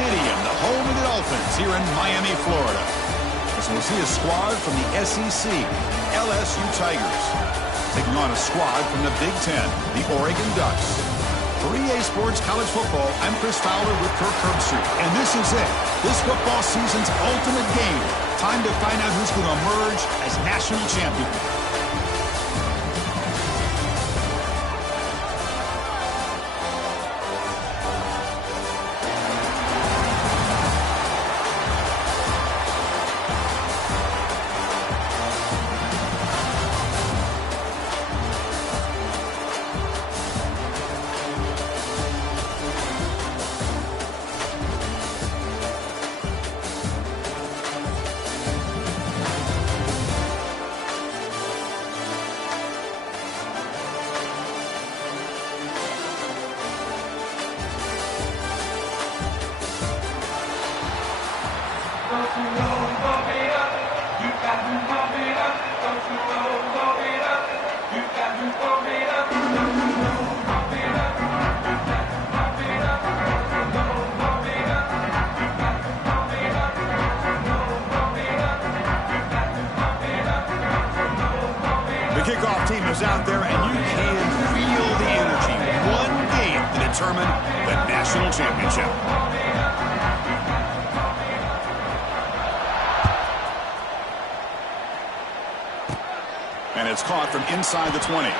Stadium, the home of the Dolphins here in Miami, Florida. As we'll see a squad from the SEC, LSU Tigers, taking on a squad from the Big Ten, the Oregon Ducks. For EA Sports College Football, I'm Chris Fowler with Kirk Herbstreit, and this is it. This football season's ultimate game. Time to find out who's going to emerge as national champion. The kickoff team is out there, and you can feel the energy. One game to determine the national championship. And it's caught from inside the 20.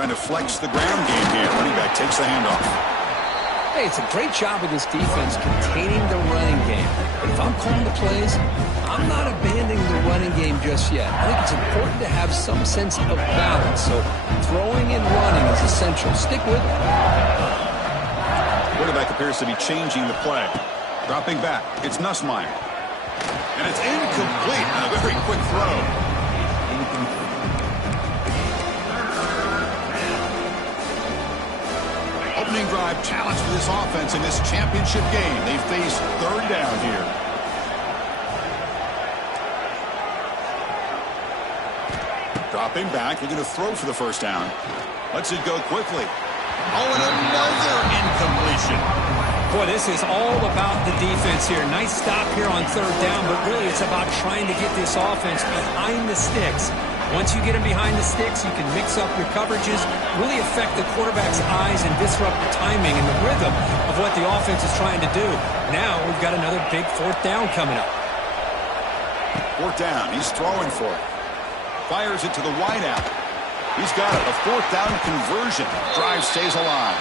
Trying to flex the ground game here. Running back takes the handoff. Hey, it's a great job of this defense containing the running game. But if I'm calling the plays, I'm not abandoning the running game just yet. I think it's important to have some sense of balance. So throwing and running is essential. Stick with it. Quarterback appears to be changing the play. Dropping back. It's Nussmeier. And it's incomplete on a very quick throw. Opening drive challenge for this offense in this championship game. They face third down here. Dropping back. They're going to throw for the first down. Lets it go quickly. Oh, and another incompletion. Boy, this is all about the defense here. Nice stop here on third down, but really it's about trying to get this offense behind the sticks. Once you get them behind the sticks, you can mix up your coverages, really affect the quarterback's eyes and disrupt the timing and the rhythm of what the offense is trying to do. Now we've got another big fourth down coming up. Fourth down. He's throwing for it. Fires it to the wideout. He's got it. A fourth down conversion. Drive stays alive.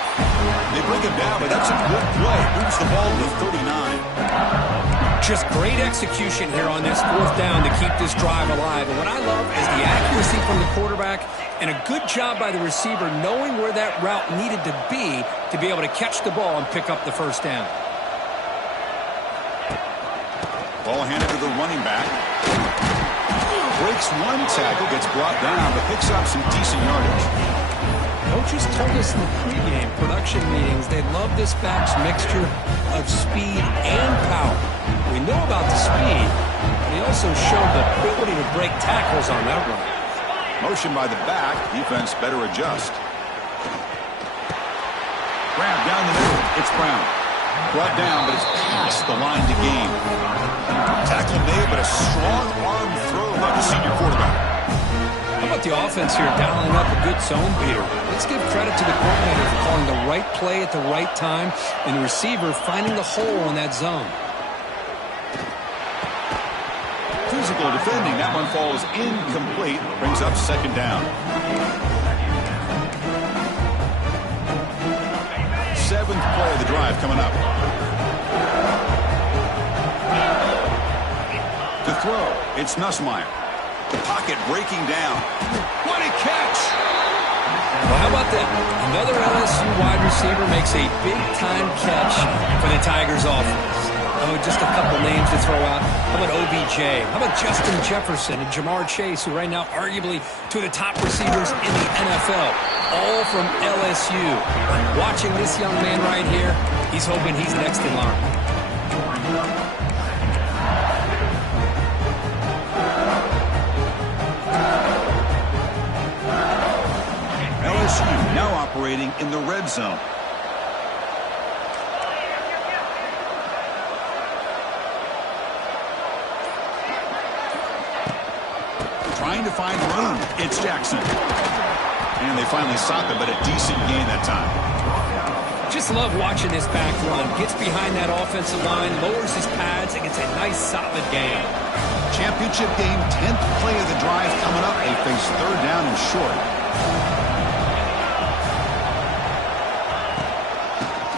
They bring him down, but that's a good play. Moves the ball to 39. Just great execution here on this fourth down to keep this drive alive. And what I love is the accuracy from the quarterback and a good job by the receiver knowing where that route needed to be able to catch the ball and pick up the first down. Ball handed to the running back. Breaks one tackle, gets brought down, but picks up some decent yardage. Coaches told us in the pregame production meetings they love this back's mixture of speed and power. We know about the speed, but he also showed the ability to break tackles on that run. Motion by the back. Defense better adjust. Grab down the middle. It's Brown. Brought down, but it's past the line to gain. Tackle made, but a strong arm throw by the senior quarterback. How about the offense here dialing up a good zone beater? Let's give credit to the coordinator for calling the right play at the right time and the receiver finding the hole in that zone. Physical defending. That one falls incomplete. Brings up second down. Seventh play of the drive coming up. To throw, it's Nussmeier. The pocket breaking down. What a catch! Well, how about that? Another LSU wide receiver makes a big-time catch for the Tigers offense. Oh, just a couple names to throw out. How about OBJ? How about Justin Jefferson and Jamar Chase, who right now arguably two of the top receivers in the NFL, all from LSU. Watching this young man right here, he's hoping he's next in line. LSU now operating in the red zone. Trying to find room. It's Jackson. And they finally stopped him, but a decent gain that time. Just love watching this back run. Gets behind that offensive line, lowers his pads, and gets a nice solid gain. Championship game, 10th play of the drive coming up. They face third down and short.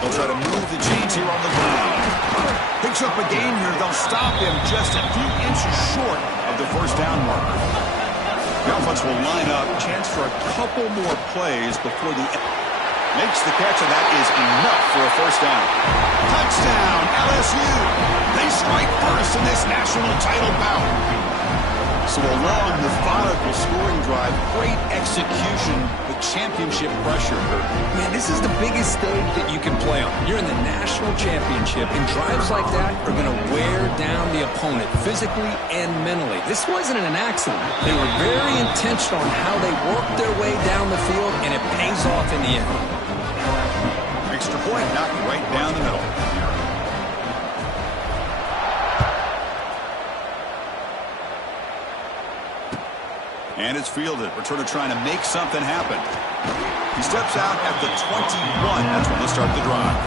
They'll try to move the chains here on the ground. Picks up a gain here. They'll stop him just a few inches short of the first down marker. The offense will line up. Chance for a couple more plays before the makes the catch, and that is enough for a first down. Touchdown, LSU. They strike first in this national title bout. So a long, methodical scoring drive. Great execution with championship pressure. Man, this is the biggest stage that you can play on. You're in the national championship, and drives like that are going to wear down the opponent physically and mentally. This wasn't an accident. They were very intentional on how they worked their way down the field, and it pays off in the end. Extra point knocked right down the middle. And it's fielded. Returner trying to make something happen. He steps out at the 21. That's when they start the drive.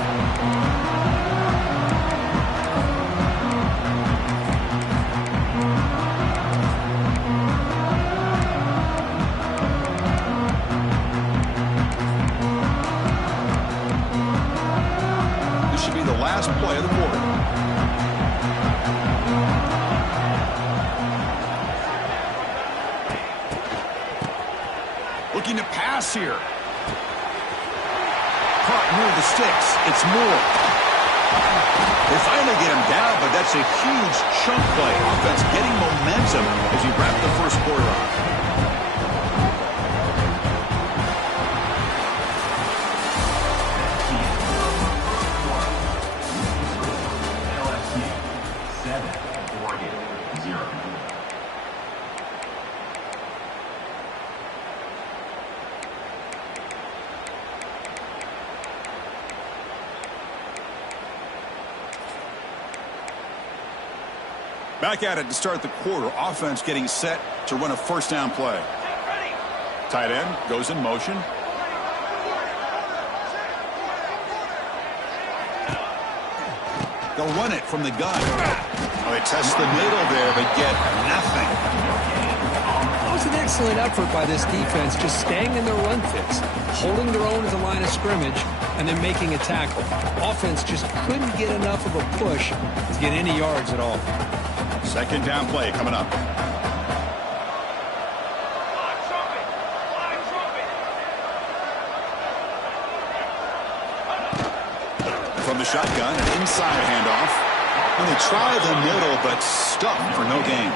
This should be the last play of the quarter. Looking to pass here. Caught near the sticks. It's Moore. They finally get him down, but that's a huge chunk play. Offense getting momentum as you wrap the first quarter up. Back at it to start the quarter. Offense getting set to run a first down play. Tight end goes in motion. They'll run it from the gun. Oh, they test the middle there, but get nothing. That was an excellent effort by this defense, just staying in their run fits, holding their own at the line of scrimmage, and then making a tackle. Offense just couldn't get enough of a push to get any yards at all. Second down play coming up. From the shotgun, an inside handoff. And they try the middle, but stuck for no gain.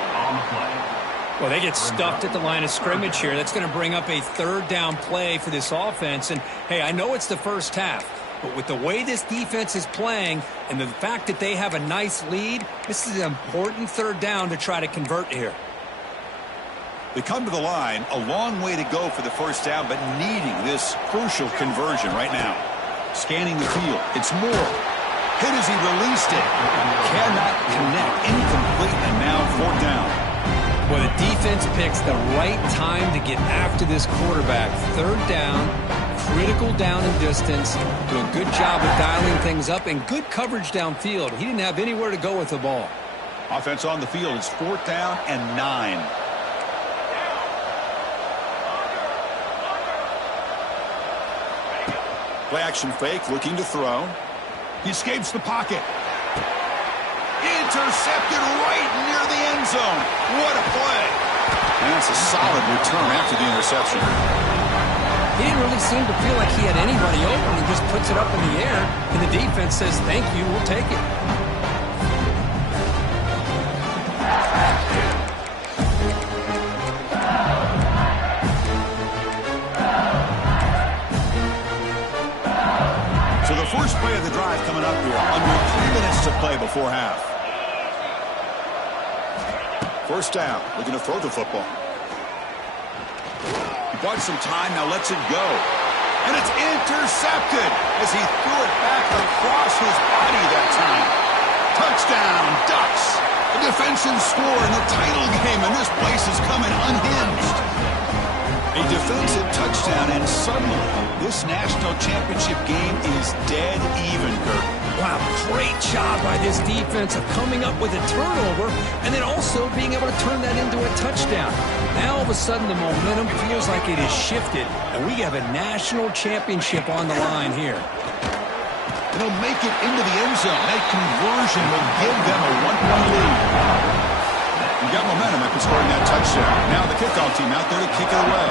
Well, they get stuffed at the line of scrimmage here. That's going to bring up a third down play for this offense. And, hey, I know it's the first half, but with the way this defense is playing and the fact that they have a nice lead, this is an important third down to try to convert here. They come to the line, a long way to go for the first down, but needing this crucial conversion right now. Scanning the field. It's Moore. Hit as he released it. Cannot connect. Incomplete, and now fourth down. Well, the defense picks the right time to get after this quarterback. Third down, critical down and distance. Do a good job of dialing things up and good coverage downfield. He didn't have anywhere to go with the ball. Offense on the field. It's fourth down and 9. Play action fake, looking to throw. He escapes the pocket. Intercepted right near the end zone. What a play. And that's a solid return after the interception. He didn't really seem to feel like he had anybody open. He just puts it up in the air, and the defense says, thank you, we'll take it. So the first play of the drive coming up here. Under 3 minutes to play before half. First down. Looking to throw the football. He bought some time. Now lets it go. And it's intercepted as he threw it back across his body that time. Touchdown, Ducks. A defensive score in the title game, and this place is coming unhinged. A defensive touchdown, and suddenly this national championship game is dead even, Kurt. Wow, great job by this defense of coming up with a turnover and then also being able to turn that into a touchdown. Now all of a sudden the momentum feels like it is shifted, and we have a national championship on the line here. They'll make it into the end zone. That conversion will give them a 1-point lead. You got momentum after scoring that touchdown. Now the kickoff team out there to kick it away.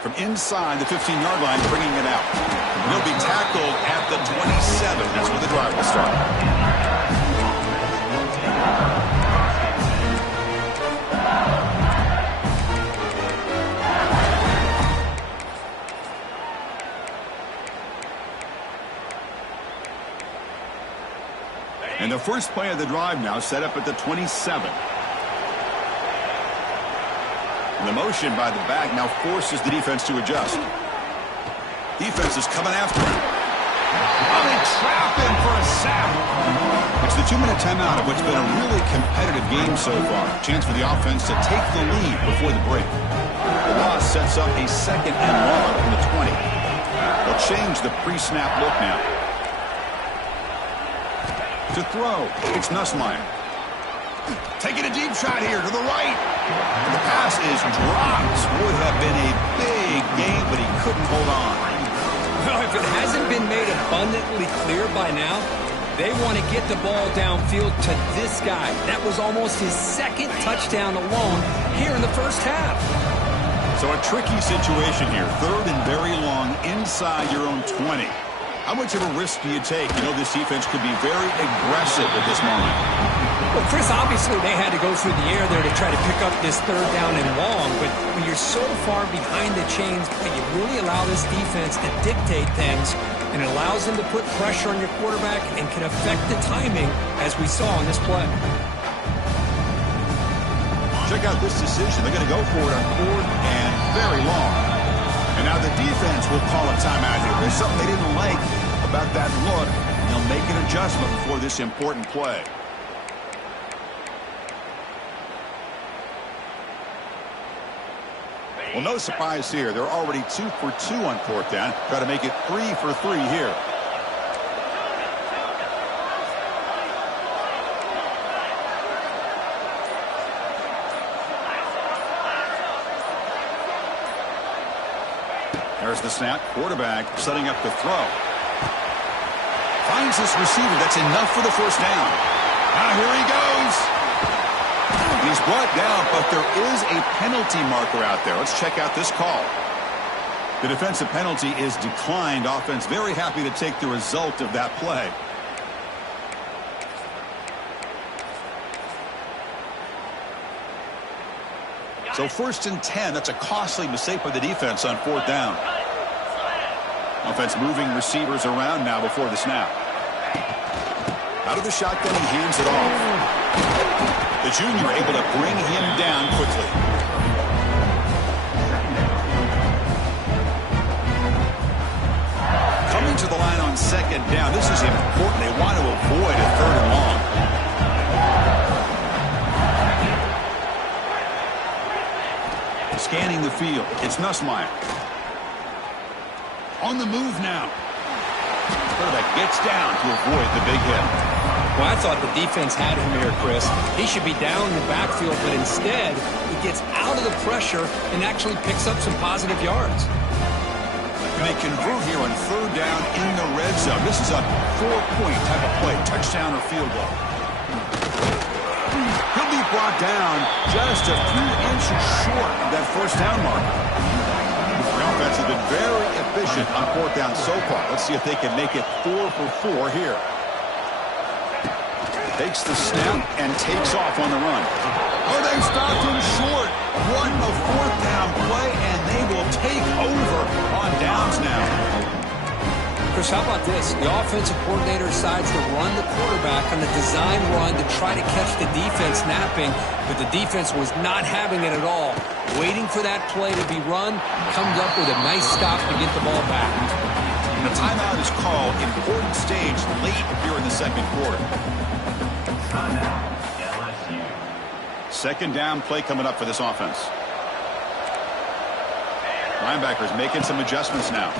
From inside the 15-yard line, bringing it out. He'll be tackled at the 27. That's where the drive will start. And the first play of the drive now set up at the 27. And the motion by the back now forces the defense to adjust. Defense is coming after him. Oh, they trap him for a sack. It's the 2-minute timeout of what's been a really competitive game so far. Chance for the offense to take the lead before the break. The loss sets up a 2nd and long from the 20. They'll change the pre-snap look now. To throw, it's Nussmeier. Taking a deep shot here to the right. And the pass is dropped. Would have been a big game, but he couldn't hold on. Well, if it hasn't been made abundantly clear by now, they want to get the ball downfield to this guy. That was almost his 2nd touchdown alone here in the first half. So a tricky situation here. 3rd and very long inside your own 20. How much of a risk do you take? You know, this defense could be very aggressive at this moment. Well, Chris, obviously they had to go through the air there to try to pick up this 3rd down and long, but when you're so far behind the chains, you really allow this defense to dictate things, and it allows them to put pressure on your quarterback and can affect the timing, as we saw in this play. Check out this decision. They're going to go for it on 4th and very long. And now the defense will call a timeout here. There's something they didn't like about that look. And they'll make an adjustment before this important play. Well, no surprise here. They're already 2 for 2 on 4th down. Try to make it 3 for 3 here. There's the snap. Quarterback setting up the throw. Finds this receiver. That's enough for the first down. Now here he goes. He's brought down, but there is a penalty marker out there. Let's check out this call. The defensive penalty is declined. Offense very happy to take the result of that play. So 1st and 10. That's a costly mistake by the defense on 4th down. Offense moving receivers around now before the snap. Out of the shotgun, he hands it off. The junior able to bring him down quickly. Coming to the line on second down. This is important. They want to avoid a third and long. Scanning the field. It's Nussmeier. On the move now. Quarterback gets down to avoid the big hit. Well, I thought the defense had him here, Chris. He should be down in the backfield, but instead he gets out of the pressure and actually picks up some positive yards. And they convert here on third down in the red zone. This is a 4-point type of play, touchdown or field goal. He'll be brought down just a few inches short of that first down marker. The offense has been very efficient on fourth down so far. Let's see if they can make it 4 for 4 here. Takes the snap and takes off on the run. Oh, they stopped him short. What a fourth down play, and they will take over on downs now. Chris, how about this? The offensive coordinator decides to run the quarterback on the design run to try to catch the defense napping, but the defense was not having it at all. Waiting for that play to be run, comes up with a nice stop to get the ball back. And the timeout is called. Important stage late here in the second quarter. Second down play coming up for this offense. Linebackers making some adjustments now.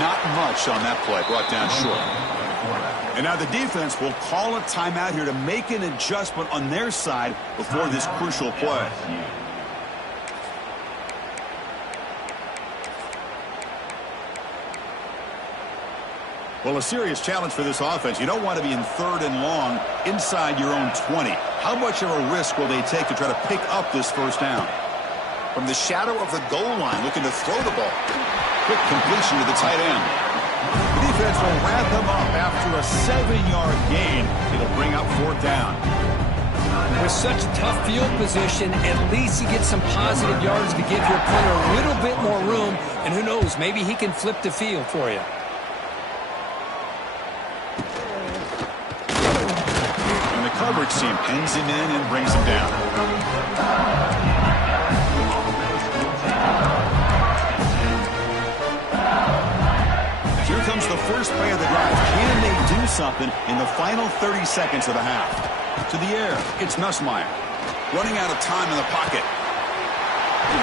Not much on that play, brought down short. And now the defense will call a timeout here to make an adjustment on their side before this crucial play. Well, a serious challenge for this offense. You don't want to be in third and long inside your own 20. How much of a risk will they take to try to pick up this first down? From the shadow of the goal line, looking to throw the ball. Quick completion to the tight end. The defense will wrap him up after a 7-yard gain. It'll bring up fourth down. With such a tough field position, at least you get some positive yards to give your punter a little bit more room. And who knows, maybe he can flip the field for you. Coverage team pins him in and brings him down. Here comes the first play of the drive. Can they do something in the final 30 seconds of the half? To the air, it's Nussmeier. Running out of time in the pocket.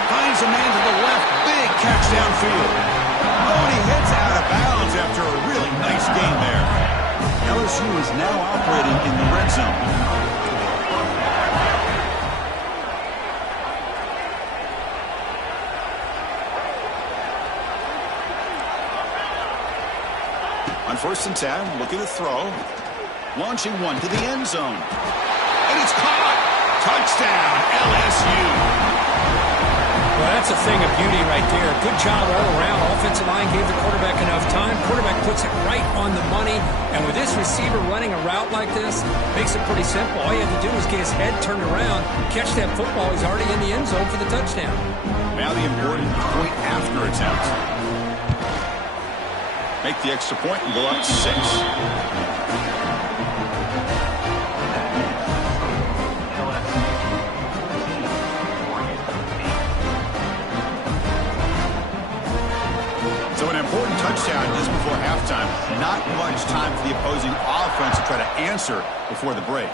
Finds a man to the left. Big catch downfield. Oh, and he heads out of bounds after a really nice gain there. LSU is now operating in the red zone. On 1st and 10, looking to throw. Launching one to the end zone. And it's caught. Touchdown, LSU. Well, that's a thing of beauty right there. Good job all around. Offensive line gave the quarterback enough time. Quarterback puts it right on the money. And with this receiver running a route like this, makes it pretty simple. All you have to do is get his head turned around, catch that football. He's already in the end zone for the touchdown. Now the important point after attempt. Make the extra point and go up 6. So an important touchdown just before halftime. Not much time for the opposing offense to try to answer before the break.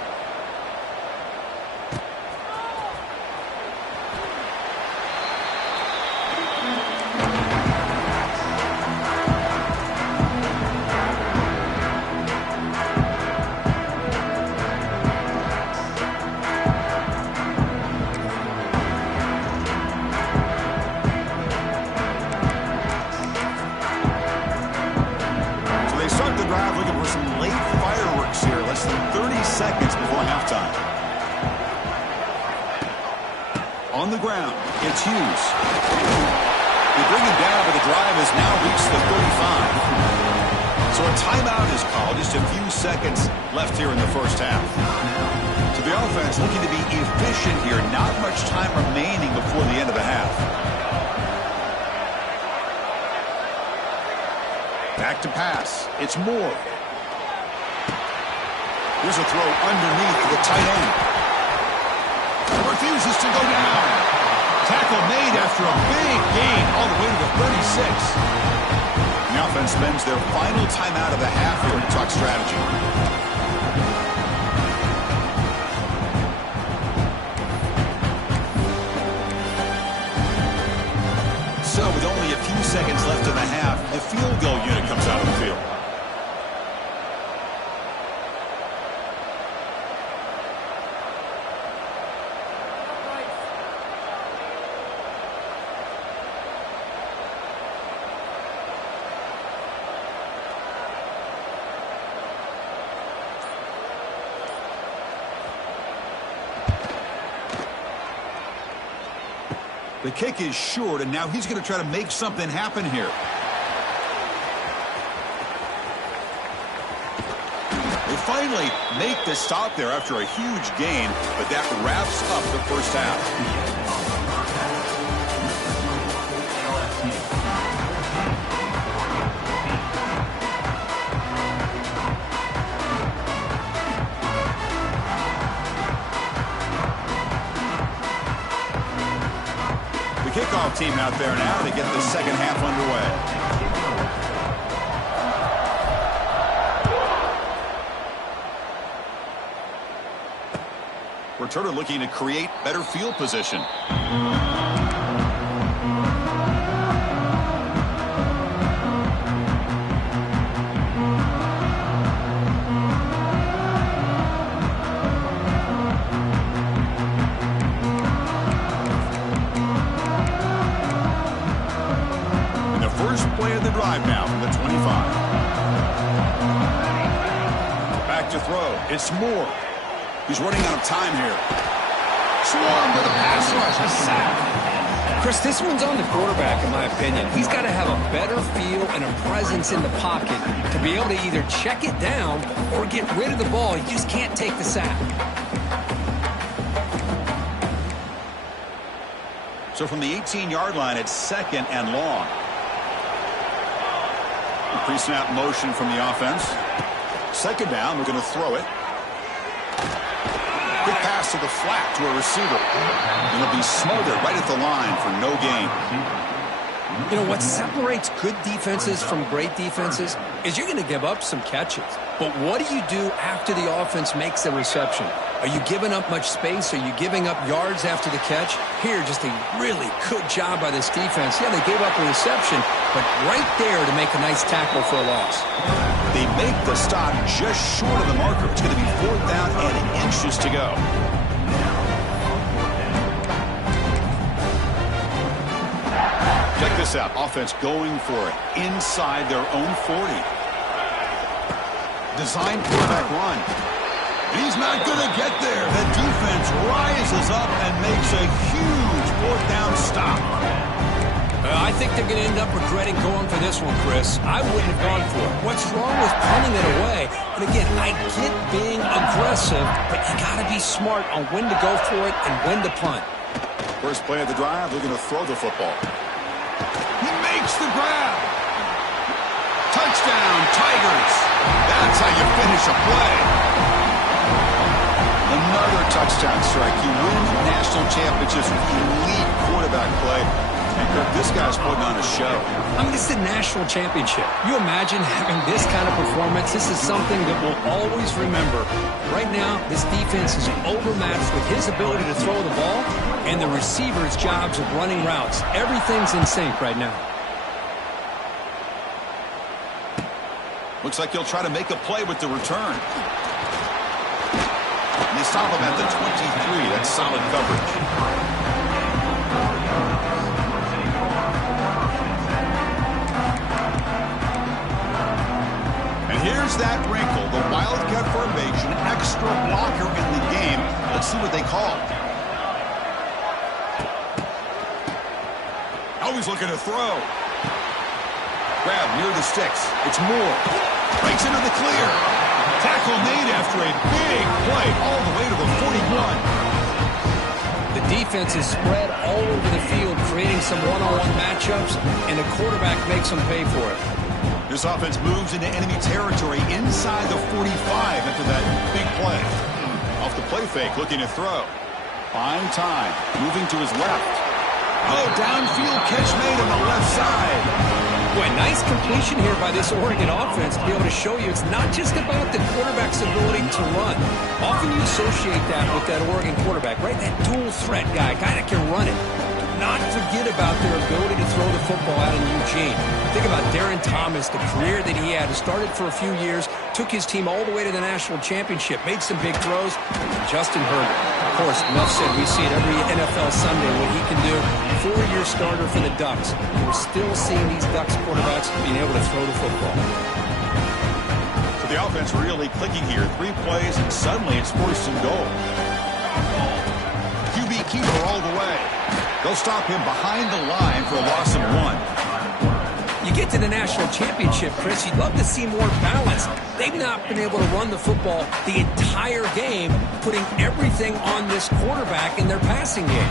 On the ground, it's Hughes. They bring him down, but the drive has now reached the 35. So a timeout is called. Just a few seconds left here in the first half. So the offense looking to be efficient here. Not much time remaining before the end of the half. Back to pass. It's Moore. Here's a throw underneath to the tight end. Refuses to go down. Tackle made after a big gain all the way to the 36. The offense spends their final timeout of the half here to talk strategy. So with only a few seconds left in the half, the field goal unit comes out of the field. The kick is short, and now he's going to try to make something happen here. They finally make the stop there after a huge gain, but that wraps up the first half. Kickoff team out there now to get the second half underway. Returner looking to create better field position. Play of the drive now from the 25. Back to throw. It's Moore. He's running out of time here. Swarm with a pass rush. A sack. Chris, this one's on the quarterback, in my opinion. He's got to have a better feel and a presence in the pocket to be able to either check it down or get rid of the ball. He just can't take the sack. So from the 18-yard line, it's second and long. Pre-snap motion from the offense. Second down, we're going to throw it. Quick pass to the flat to a receiver. And it'll be smothered right at the line for no gain. You know, what separates good defenses from great defenses is you're going to give up some catches. But what do you do after the offense makes the reception? Are you giving up much space? Are you giving up yards after the catch? Here, just a really good job by this defense. Yeah, they gave up a reception, but right there to make a nice tackle for a loss. They make the stop just short of the marker. It's going to be 4th down and inches to go. Check this out. Offense going for it inside their own 40. Design quarterback run. He's not going to get there. The defense rises up and makes a huge 4th down stop. I think they're going to end up regretting going for this one, Chris. I wouldn't have gone for it. What's wrong with punting it away? And again, I get being aggressive, but you got to be smart on when to go for it and when to punt. First play of the drive, they're going to throw the football. He makes the grab. Touchdown, Tigers. That's how you finish a play. Another touchdown strike. You win national championships with elite quarterback play. And Kirk, this guy's putting on a show. I mean, this is a national championship. You imagine having this kind of performance? This is something that we'll always remember. Right now, this defense is overmatched with his ability to throw the ball and the receiver's jobs of running routes. Everything's in sync right now. Looks like he'll try to make a play with the return. And they stop him at the 23. That's solid coverage. And here's that wrinkle, the Wildcat formation, extra blocker in the game. Let's see what they call. Always looking to throw. Grab near the sticks. It's Moore. Breaks into the clear. Tackle made after a big play all the way to the 41. The defense is spread all over the field, creating some one-on-one matchups, and the quarterback makes them pay for it. This offense moves into enemy territory inside the 45 after that big play. Off the play fake, looking to throw. Fine time, moving to his left. Oh, downfield catch made on the left side. Boy, nice completion here by this Oregon offense to be able to show you it's not just about the quarterback's ability to run. Often you associate that with that Oregon quarterback, right? That dual threat guy that can run it. Not forget about their ability to throw the football out in Eugene. Think about Darren Thomas, the career that he had. He started for a few years, took his team all the way to the national championship, made some big throws. And Justin Herbert, of course, enough said, we see it every NFL Sunday what he can do. 4-year starter for the Ducks. And we're still seeing these Ducks quarterbacks being able to throw the football. So the offense really clicking here. 3 plays, and suddenly it's 1st and goal. QB keeper all the way. They'll stop him behind the line for a loss of 1. You get to the national championship, Chris, you'd love to see more balance. They've not been able to run the football the entire game, putting everything on this quarterback in their passing game.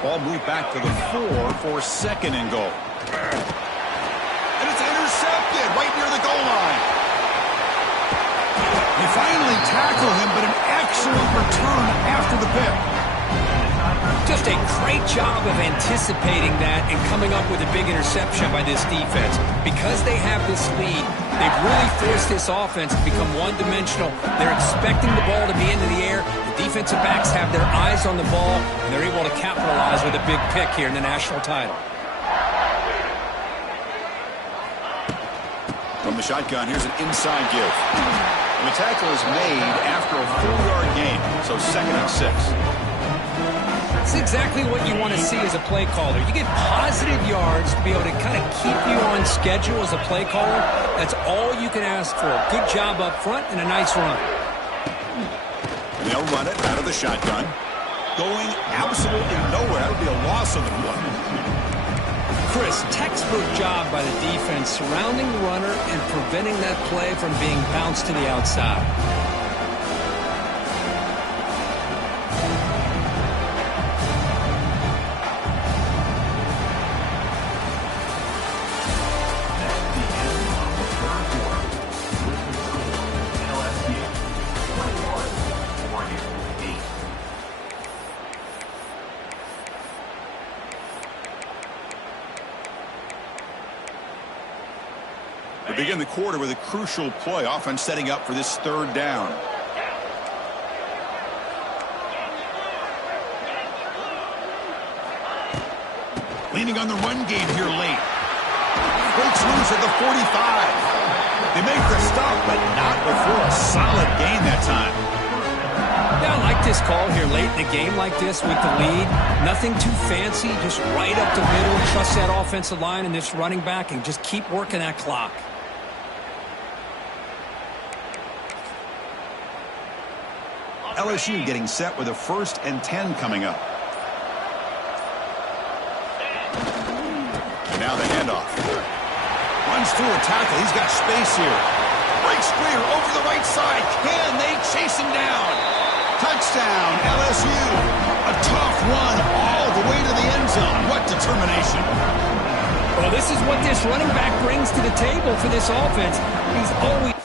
Ball moved back to the 4 for 2nd and goal. And it's intercepted right near the goal line. They finally tackle him, but an excellent return after the pick. Just a great job of anticipating that and coming up with a big interception by this defense. Because they have this lead, they've really forced this offense to become one-dimensional. They're expecting the ball to be into the air. The defensive backs have their eyes on the ball, and they're able to capitalize with a big pick here in the national title. From the shotgun, here's an inside give. And the tackle is made after a 4-yard gain, so 2nd and 6. It's exactly what you want to see as a play caller. You get positive yards to be able to kind of keep you on schedule as a play caller. That's all you can ask for. Good job up front and a nice run. And they'll run it out of the shotgun. Going absolutely nowhere. That would be a loss of 1. Chris, textbook job by the defense surrounding the runner and preventing that play from being bounced to the outside. Begin the quarter with a crucial play, offense setting up for this 3rd down. Leaning on the run game here late. Breaks loose at the 45. They make the stop, but not before a solid gain that time. Yeah, I like this call here late in the game like this with the lead. Nothing too fancy, just right up the middle. Trust that offensive line and this running back and just keep working that clock. LSU getting set with a 1st and 10 coming up. And now the handoff. Runs through a tackle. He's got space here. Breaks clear over the right side. Can they chase him down? Touchdown, LSU. A tough run all the way to the end zone. What determination. Well, this is what this running back brings to the table for this offense. He's always